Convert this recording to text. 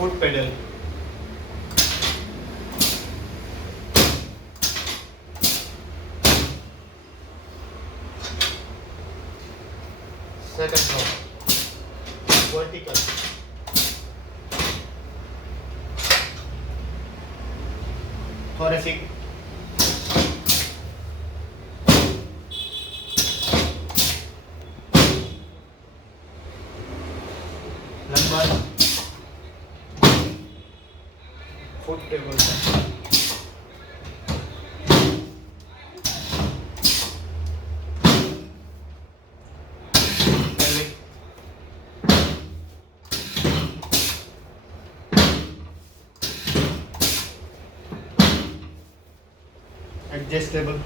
foot pedal, second row, vertical, thoracic, lumbar, foot table, pelvic, adjustable,